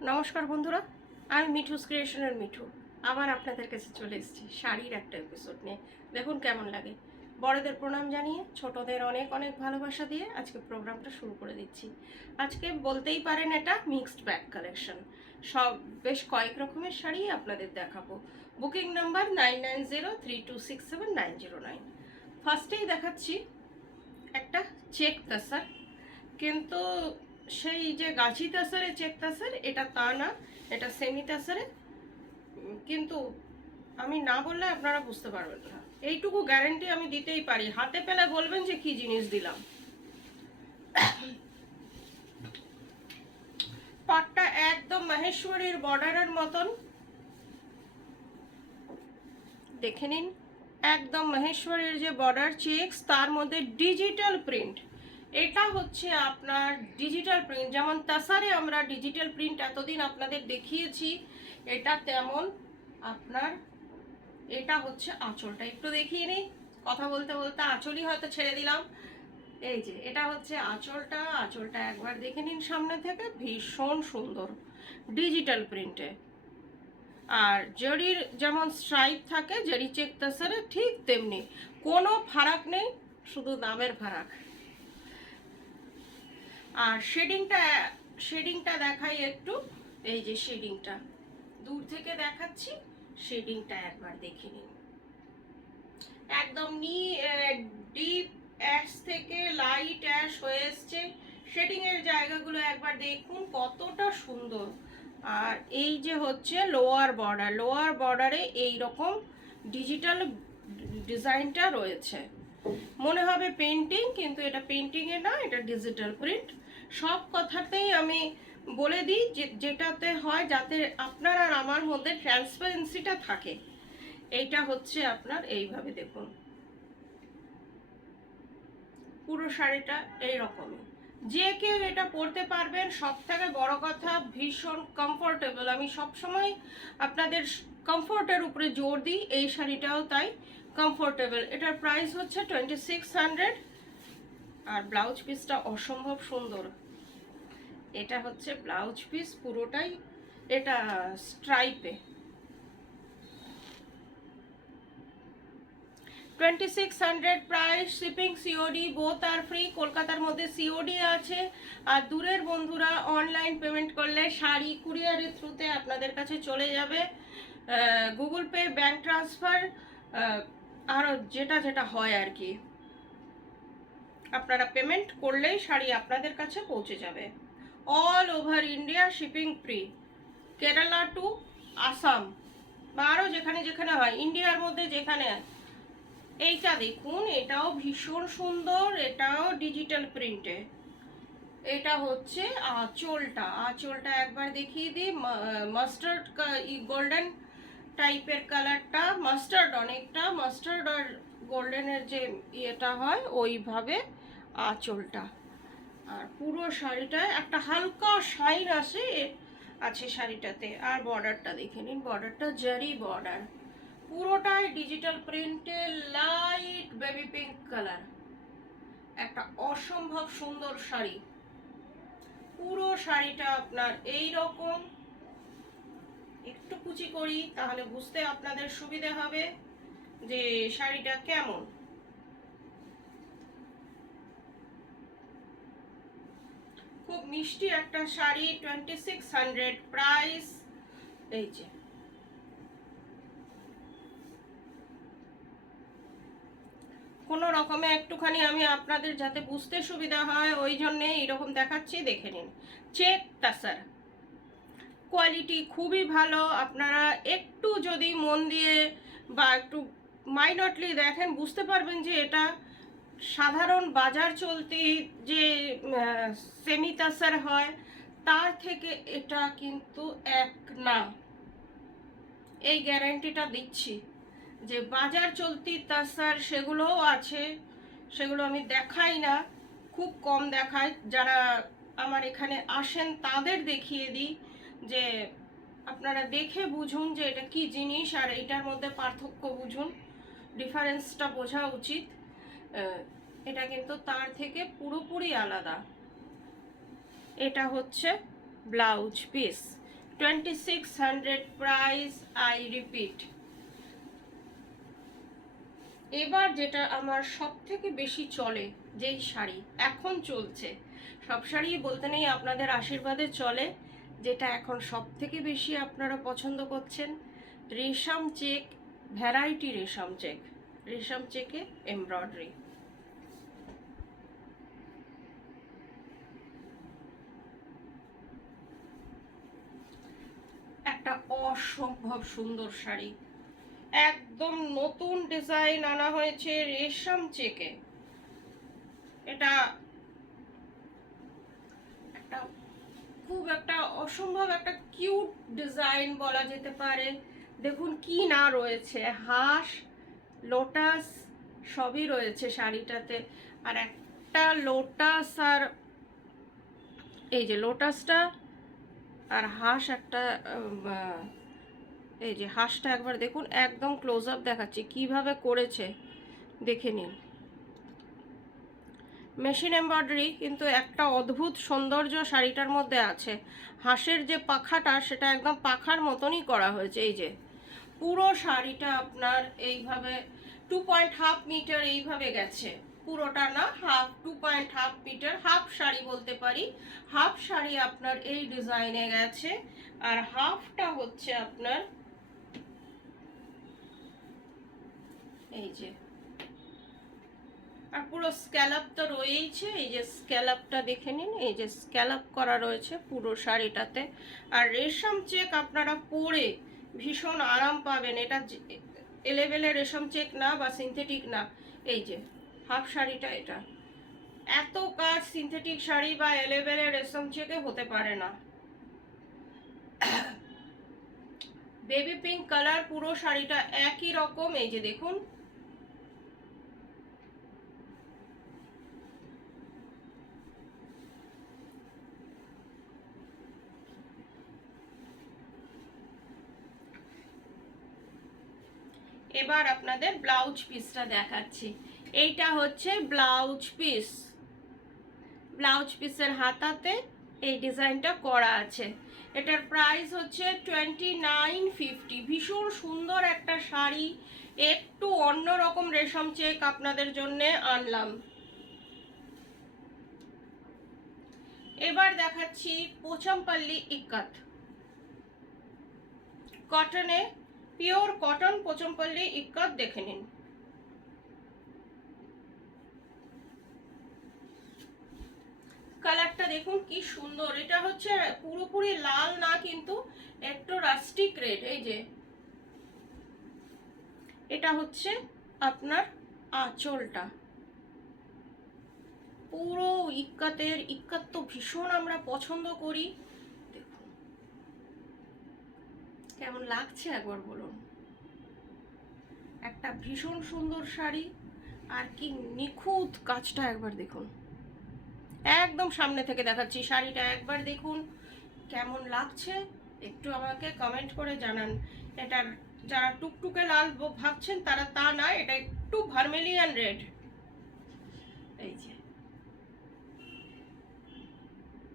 নমস্কার বন্ধুরা, আমি মিঠুস ক্রিয়েশনের মিঠু আবার আপনাদের কাছে চলে এসেছি শাড়ির একটা এপিসোড নিয়ে। দেখুন কেমন লাগে। বড়দের প্রণাম জানিয়ে ছোটদের অনেক অনেক ভালোবাসা দিয়ে আজকে প্রোগ্রামটা শুরু করে দিচ্ছি। আজকে বলতেই পারেন এটা মিক্সড ব্যাগ কালেকশন, সব বেশ কয়েক রকমের শাড়ি আপনাদের দেখাবো। Booking number 9903267909। ফার্স্টেই দেখাচ্ছি একটা চেক তাসার, কিন্তু সেই যে গাছি তাসারে চেক তাসার এটা তা না, এটা সেমি তাসারে। কিন্তু আমি না বললে আপনারা বুঝতে পারবেন না, এইটুকু গ্যারেন্টি আমি দিতেই পারি। হাতে পেলে বলবেন যে কি জিনিস দিলাম। পাটটা একদম মাহেশ্বরীর বর্ডারের মতন, দেখে নিন। একদম মাহেশ্বরীর যে বর্ডার চেকস, তার মধ্যে ডিজিটাল প্রিন্ট। এটা হচ্ছে আপনার ডিজিটাল প্রিন্ট, যেমন তাসারে আমরা ডিজিটাল প্রিন্ট এতদিন আপনাদের দেখিয়েছি, এটা তেমন আপনার। এটা হচ্ছে আঁচলটা, একটু দেখিয়ে নিই। কথা বলতে বলতে আঁচলই হয়তো ছেড়ে দিলাম। এই যে এটা হচ্ছে আঁচলটা, আঁচলটা একবার দেখে নিন সামনে থেকে, ভীষণ সুন্দর ডিজিটাল প্রিন্টে। আর জরির যেমন স্ট্রাইপ থাকে জরি চেক তাসারে, ঠিক তেমনি কোনো ফারাক নেই, শুধু দামের ফারাক। আর শেডিংটা দেখাই একটু। এই যে শেডিংটা দূর থেকে দেখাচ্ছি, শেডিংটা একবার দেখে নিন। একদম ডিপ অ্যাশ থেকে লাইট অ্যাশ হয়ে এসছে। শেডিং এর জায়গাগুলো একবার দেখুন কতটা সুন্দর। আর এই যে হচ্ছে লোয়ার বর্ডারে এই রকম ডিজিটাল ডিজাইনটা রয়েছে। মনে হবে পেন্টিং, কিন্তু এটা পেন্টিং এ না, এটা ডিজিটাল প্রিন্ট। সব কথাতেই আমি বলে দিই যে যেটাতে হয় যাতে আপনার আর আমার মধ্যে ট্রান্সপারেন্সিটা থাকে। এইটা হচ্ছে আপনার এইভাবে দেখুন, পুরো শাড়িটা এইরকমই। যে কেউ এটা পরতে পারবেন। সব থেকে বড় কথা, ভীষণ কমফোর্টেবল। আমি সবসময় আপনাদের কমফোর্টের উপরে জোর দিই, এই শাড়িটাও তাই কমফোর্টেবল। এটার প্রাইস হচ্ছে 2600। আর ব্লাউজ পিসটা অসম্ভব সুন্দর। এটা হচ্ছে ব্লাউজ পিস পুরোটাই, এটা স্ট্রাইপে। 2600 প্রাইস, শিপিং সিওডি বোথ আর ফ্রি। কলকাতার মধ্যে সিওডি আছে, আর দূরের বন্ধুরা অনলাইন পেমেন্ট করলে শাড়ি কুরিয়ারের থ্রুতে আপনাদের কাছে চলে যাবে। গুগল পে, ব্যাংক ট্রান্সফার, আরও যেটা যেটা হয় আর কি, আপনারা পেমেন্ট করলেই শাড়ি আপনাদের কাছে পৌঁছে যাবে। All over India shipping free, Kerala to Assam বা আরও যেখানে যেখানে হয় ইন্ডিয়ার মধ্যে যেখানে। এইটা দেখুন, এটাও ভীষণ সুন্দর, এটাও ডিজিটাল প্রিন্টে। এটা হচ্ছে আঁচলটা একবার দেখিয়ে দিই। মাস্টার্ড গোল্ডেন টাইপের কালারটা, মাস্টার্ড, অনেকটা মাস্টার্ড আর গোল্ডেনের যে ইয়েটা হয় ওইভাবে আঁচলটা। আর পুরো শাড়িটায় একটা হালকা শাইন আছে শাড়িটাতে। আর বর্ডারটা দেখে নিন, বর্ডারটা জারি বর্ডার, পুরোটাই ডিজিটাল প্রিন্টে, লাইট বেবি পিঙ্ক কালার। একটা অসম্ভব সুন্দর শাড়ি। পুরো শাড়িটা আপনার এই রকম। একটু কুচি করি তাহলে বুঝতে আপনাদের সুবিধা হবে যে শাড়িটা কেমন। খুব মিষ্টি একটা শাড়ি, 2600 প্রাইস। এই যে কোনো রকমে একটুখানি আমি আপনাদের যাতে বুঝতে সুবিধা হয় ওই জন্যে এইরকম দেখাচ্ছি, দেখে নিন। চেক তাসার কোয়ালিটি খুবই ভালো। আপনারা একটু যদি মন দিয়ে বা একটু মাইনটলি দেখেন বুঝতে পারবেন যে এটা সাধারণ বাজার চলতি যে সেমি তাসার হয় তার থেকে এটা কিন্তু এক না, এই গ্যারান্টিটা দিচ্ছি। যে বাজার চলতি তাসার সেগুলোও আছে, সেগুলো আমি দেখাই না, খুব কম দেখাই। যারা আমার এখানে আসেন তাদের দেখিয়ে দিই যে আপনারা দেখে বুঝুন যে এটা কি জিনিস, আর এইটার মধ্যে পার্থক্য বুঝুন, ডিফারেন্সটা বোঝা উচিত। এটা কিন্তু তার থেকে পুরোপুরি আলাদা। এটা হচ্ছে blouse piece. 2600 price, I repeat. এবার যেটা আমার সব থেকে বেশি চলে, যেই শাড়ি এখন চলছে, সব শাড়ি বলতে নেই, আপনাদের আশীর্বাদে চলে, যেটা এখন সব থেকে বেশি আপনারা পছন্দ করছেন, রেশম চেক, ভ্যারাইটি রেশম চেক, রেশম চেকে এমব্রয়ডারি। একটা অসম্ভব সুন্দর শাড়ি, একদম নতুন ডিজাইন আনা হয়েছে রেশম চেকে। এটা একটা খুব একটা অসম্ভব একটা কিউট ডিজাইন বলা যেতে পারে। দেখুন কি না রয়েছে, হাঁস, লোটাস সবই রয়েছে শাড়িটাতে। আর একটা লোটাস, আর এই যে লোটাসটা আর হাঁস একটা, এই যে হাঁসটা একবার দেখুন, একদম ক্লোজ আপ দেখাচ্ছি কিভাবে করেছে, দেখে নিন। মেশিন এমব্রয়ডারি, কিন্তু একটা অদ্ভুত সৌন্দর্য শাড়িটার মধ্যে আছে। হাঁসের যে পাখাটা, সেটা একদম পাখার মতনই করা হয়েছে। এই যে পুরো শাড়িটা আপনার এইভাবে 2.5 মিটার এইভাবে গেছে, পুরোটা না, হাফ, 2.5 মিটার, হাফ শাড়ি বলতে পারি। হাফ শাড়ি আপনার এই ডিজাইনে গেছে, আর হাফটা হচ্ছে আপনার এই যে, আর পুরো স্ক্যালাপ তো রয়েইছে। এই যে স্ক্যালাপটা দেখে নিন, এই যে স্ক্যালাপ করা রয়েছে পুরো শাড়িটাতে। আর রেশম চেক আপনারা পরে ভীষণ আরাম পাবেন। এটা এলেবেলে রেশম চেক না বা সিনথেটিক না। এই যে হাফ শাড়িটা, এটা এত কাজ সিনথেটিক শাড়ি বা এলেবেলে রেশম চেকে হতে পারে না। বেবি পিঙ্ক কালার, পুরো শাড়িটা একই রকম। এই যে দেখুন, এবার আপনাদের ব্লাউজ পিসটা দেখাচ্ছি। এইটা হচ্ছে ব্লাউজ পিস। ব্লাউজ পিসের হাতাতে এই ডিজাইনটা করা আছে। এটার প্রাইস হচ্ছে 2950। ভীষণ সুন্দর একটা শাড়ি, একটু অন্যরকম রেশম চেক আপনাদের জন্য আনলাম। এবার দেখাচ্ছি পোচমপল্লী ইক্কাত, কটনে, পিওর কটন পোচমপল্লী ইক্কাত, দেখে নিন। কালারটা দেখুন কি সুন্দর। এটা হচ্ছে পুরোপুরি লাল না, কিন্তু একটু রাস্টিক রেড। এই যে এটা হচ্ছে আপনার আঁচলটা, পুরো ইক্কাতের। ইক্কাত তো ভীষণ আমরা পছন্দ করি। দেখুন কেমন লাগছে একবার বলুন। একটা ভীষণ সুন্দর শাড়ি, আর কি নিখুঁত কাজটা একবার দেখুন। একদম সামনে থেকে দেখাচ্ছি, শাড়িটা একবার দেখুন কেমন লাগছে, একটু আমাকে কমেন্ট করে জানান। এটার যারা টুকটুকে লাল ভাবছেন তারা তা না, এটা একটু ভার্মেলিয়ান রেড। এই যে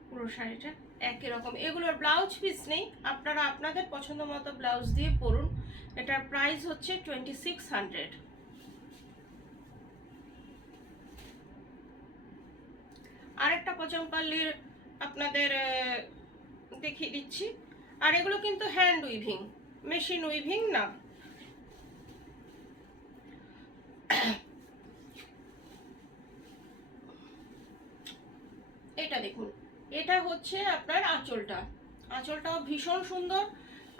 পুরো শাড়িটা একই রকম। এগুলোর ব্লাউজ পিস নেই, আপনারা আপনাদের পছন্দ মতো ব্লাউজ দিয়ে পরুন। এটার প্রাইস হচ্ছে 2600। আরেকটা পোচমপল্লীর আপনাদের দেখিয়ে দিচ্ছি। আর এগুলো কিন্তু হ্যান্ড উইভিং, মেশিন উইভিং না। এটা দেখুন, এটা হচ্ছে আপনার আঁচলটা। আঁচলটাও ভীষণ সুন্দর,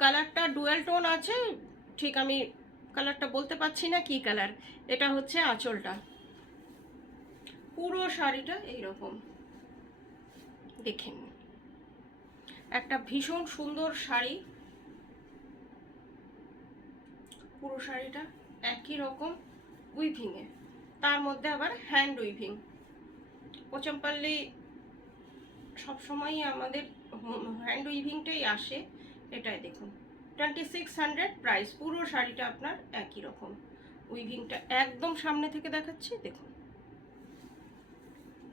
কালারটা ডুয়েল টোন আছে। ঠিক আমি কালারটা বলতে পারছি না কি কালার। এটা হচ্ছে আঁচলটা, পুরো শাড়িটা এইরকম দেখেন। একটা ভীষণ সুন্দর শাড়ি, পুরো শাড়িটা একই রকম উইভিংয়ে, তার মধ্যে আবার হ্যান্ড উইভিং। পোচমপল্লী সবসময়ই আমাদের হ্যান্ড উইভিংটাই আসে। এটাই দেখুন 2600 প্রাইস। পুরো শাড়িটা আপনার একই রকম, উইভিংটা একদম সামনে থেকে দেখাচ্ছি দেখুন।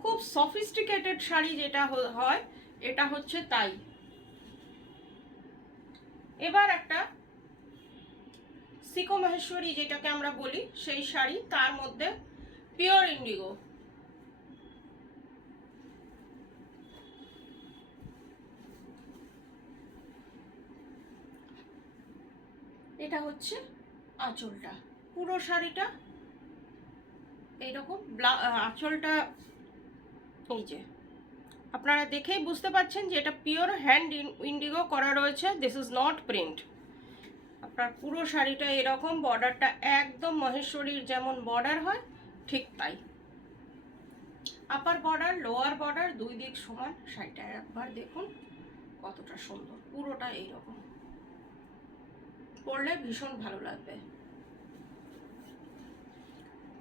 খুব সফিস্টিকেটেড শাড়ি যেটা হয়, এটা হচ্ছে তাই। এবার একটা সিকো মহেশ্বরী যেটাকে আমরা বলি সেই শাড়ি, তার মধ্যে পিওর ইন্ডিগো। এটা হচ্ছে আঁচলটা, পুরো শাড়িটা এইরকম। আঁচলটা এই যে আপনারা দেখেই বুঝতে পারছেন যে এটা পিওর হ্যান্ড ইন্ডিগো করা রয়েছে, দিস ইজ নট প্রিন্ট। আপনার পুরো শাড়িটা এরকম, বর্ডারটা একদম মহেশ্বরীর যেমন বর্ডার হয় ঠিক তাই, আপার বর্ডার লোয়ার বর্ডার দুই দিক সমান। শাড়িটা একবার দেখুন কতটা সুন্দর, পুরোটা এইরকম, পরলে ভীষণ ভালো লাগবে।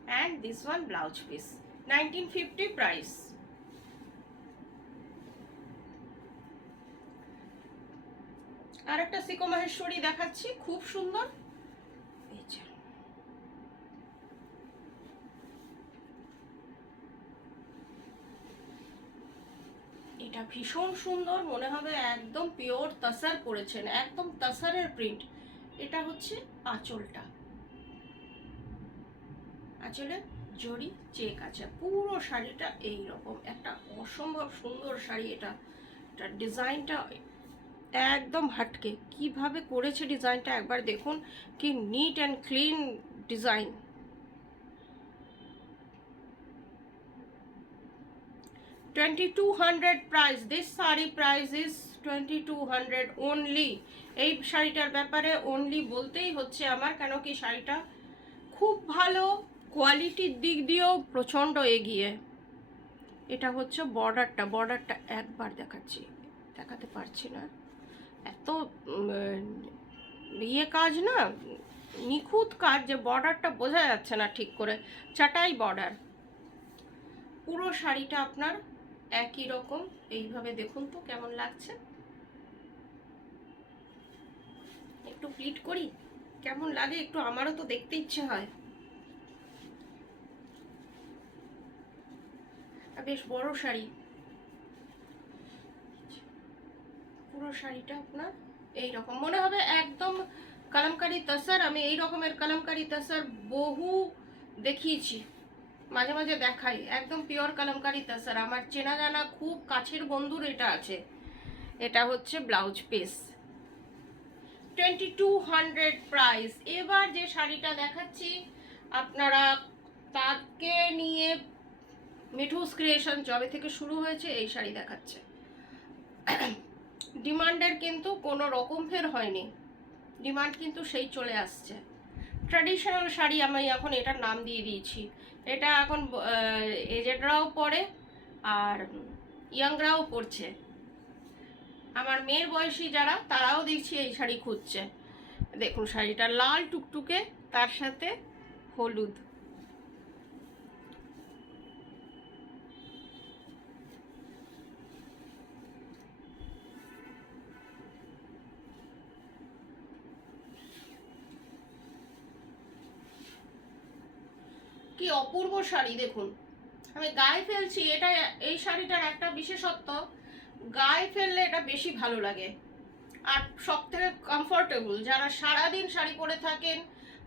And this one blouse piece, 1950 price. আর একটা সিকো মহেশ্বরী দেখাচ্ছি, খুব সুন্দর। এই যে এটা ভীষণ সুন্দর, মনে হবে একদম পিওর তাসার পরেছেন, একদম তাসারের প্রিন্ট। এটা হচ্ছে আঁচলটা, আঁচলে জরি চেক আছে, পুরো শাড়িটা এই রকম একটা অসম্ভব সুন্দর শাড়ি। এটা এটা ডিজাইনটা একদম হাটকে, কিভাবে করেছে ডিজাইনটা একবার দেখুন, কি neat and clean design. $2200 price, this sari price is 2200 only. এই শাড়িটার ব্যাপারে অনলি বলতেই হচ্ছে আমার, কেন কি শাড়িটা খুব ভালো, কোয়ালিটির দিক দিয়েও প্রচণ্ড এগিয়ে। এটা হচ্ছে বর্ডারটা, বর্ডারটা একবার দেখাচ্ছি, দেখাতে পারছি না, এত ইয়ে কাজ না, নিখুঁত কাজ যে বর্ডারটা বোঝা যাচ্ছে না ঠিক করে, চাটাই বর্ডার। পুরো শাড়িটা আপনার একই রকম, এইভাবে দেখুন তো কেমন লাগছে, একটু প্লিট করি কেমন লাগে, একটু আমারও তো দেখতে ইচ্ছে হয়। বেশ বড় শাড়ি, পুরো শাড়িটা আপনার এই রকম, মনে হবে একদম কালামকারী তাসার। আমি এই রকমের কালামকারী তাসার বহু দেখিয়েছি, মাঝে মাঝে দেখাই, একদম পিওর কালামকারী তাসার। আমার চেনা জানা খুব কাছের বন্ধুর এটা আছে। এটা হচ্ছে ব্লাউজ পিস, 2200 প্রাইস। এবার যে শাড়িটা দেখাচ্ছি আপনারা তাকে নিয়ে মিঠুস ক্রিয়েশন জবে থেকে শুরু হয়েছে এই শাড়ি দেখাচ্ছে, ডিমান্ডের কিন্তু কোনো রকম ফের হয়নি, ডিমান্ড কিন্তু সেই চলে আসছে। ট্র্যাডিশনাল শাড়ি আমি এখন এটার নাম দিয়ে দিয়েছি, এটা এখন এজেডরাও পরে আর ইয়াংরাও পরছে। আমার মেয়ের বয়সী যারা তারাও দেখছি এই শাড়ি খুঁজছে। দেখুন শাড়িটা লাল টুকটুকে, তার সাথে হলুদ, কি অপূর্ব শাড়ি দেখুন। আমি গায়ে ফেলছি, এটা এই শাড়িটার একটা বিশেষত্ব, গায়ে ফেললে এটা বেশি ভালো লাগে আর সব থেকে কমফোর্টেবল। যারা সারাদিন শাড়ি পরে থাকেন,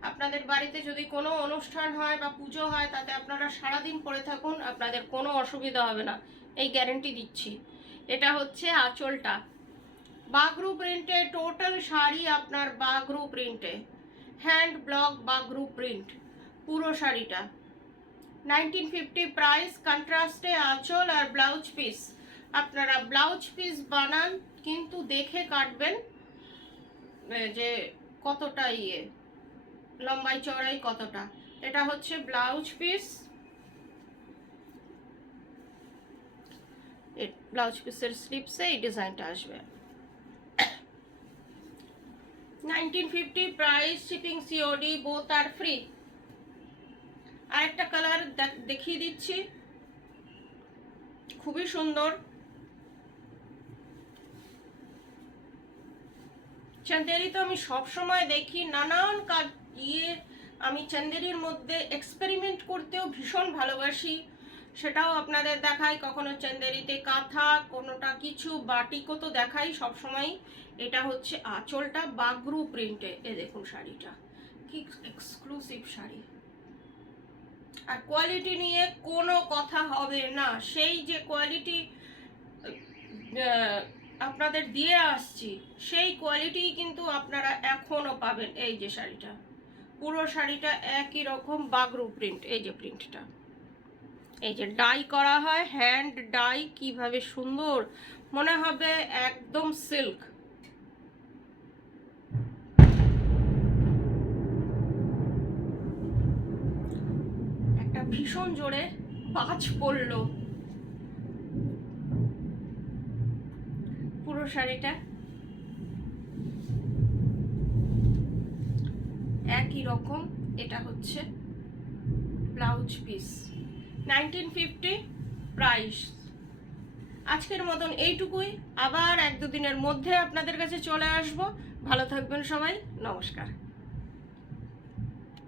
আপনাদের বাড়িতে যদি কোনো অনুষ্ঠান হয় বা পুজো হয়, তাতে আপনারা সারাদিন পরে থাকুন, আপনাদের কোনো অসুবিধা হবে না, এই গ্যারেন্টি দিচ্ছি। এটা হচ্ছে আঁচলটা, বাগরু প্রিন্টে, টোটাল শাড়ি আপনার বাগরু প্রিন্টে, হ্যান্ড ব্লক বাগরু প্রিন্ট পুরো শাড়িটা, 1950 প্রাইস। কন্ট্রাস্টে আঁচল আর ব্লাউজ পিস। আপনারা ব্লাউজ পিস বানান কিন্তু দেখে কাটবেন যে কতটা ইয়ে লম্বাই চড়াই কতটা। এটা হচ্ছে ব্লাউজ পিস, ব্লাউজ পিসের স্লিপসে এই ডিজাইনটা আসবে, 1950 প্রাইস, শিপিং সিওডি বোথ আর ফ্রি। আর একটা কালার দেখিয়ে দিচ্ছি, খুবই সুন্দর, চান্দেরি তো আমি সব সময় দেখি, নানান কাজ আমি চান্দেরির মধ্যে এক্সপেরিমেন্ট করতেও ভীষণ ভালোবাসি। সেটাও আপনাদের দেখাই, কখনো চন্দেরিতে কাঁথা, কোনোটা কিছু বাটিকও তো দেখাই সবসময়। এটা হচ্ছে আঁচলটা বাগরু প্রিন্টে, এ দেখুন শাড়িটা কি এক্সক্লুসিভ শাড়ি, আর কোয়ালিটি নিয়ে কোনো কথা হবে না। সেই যে কোয়ালিটি আপনাদের দিয়ে আসছি, সেই কোয়ালিটি কিন্তু আপনারা এখনো পাবেন। এই যে শাড়িটা, পুরো শাড়িটা একই রকম বাগরু প্রিন্ট, এই যে প্রিন্টটা, এই যে ডাই করা হয়, হ্যান্ড ডাই, কিভাবে সুন্দর, মনে হবে একদম সিল্ক। একটা ভীষণ জোরে বাজ পড়লো। পুরো শাড়িটা একই রকম। এটা হচ্ছে ব্লাউজ পিস, 1950 প্রাইস। আজকের মতন এইটুকুই, আবার 1-2 দিনের মধ্যে আপনাদের কাছে চলে আসবো। ভালো থাকবেন সবাই, নমস্কার।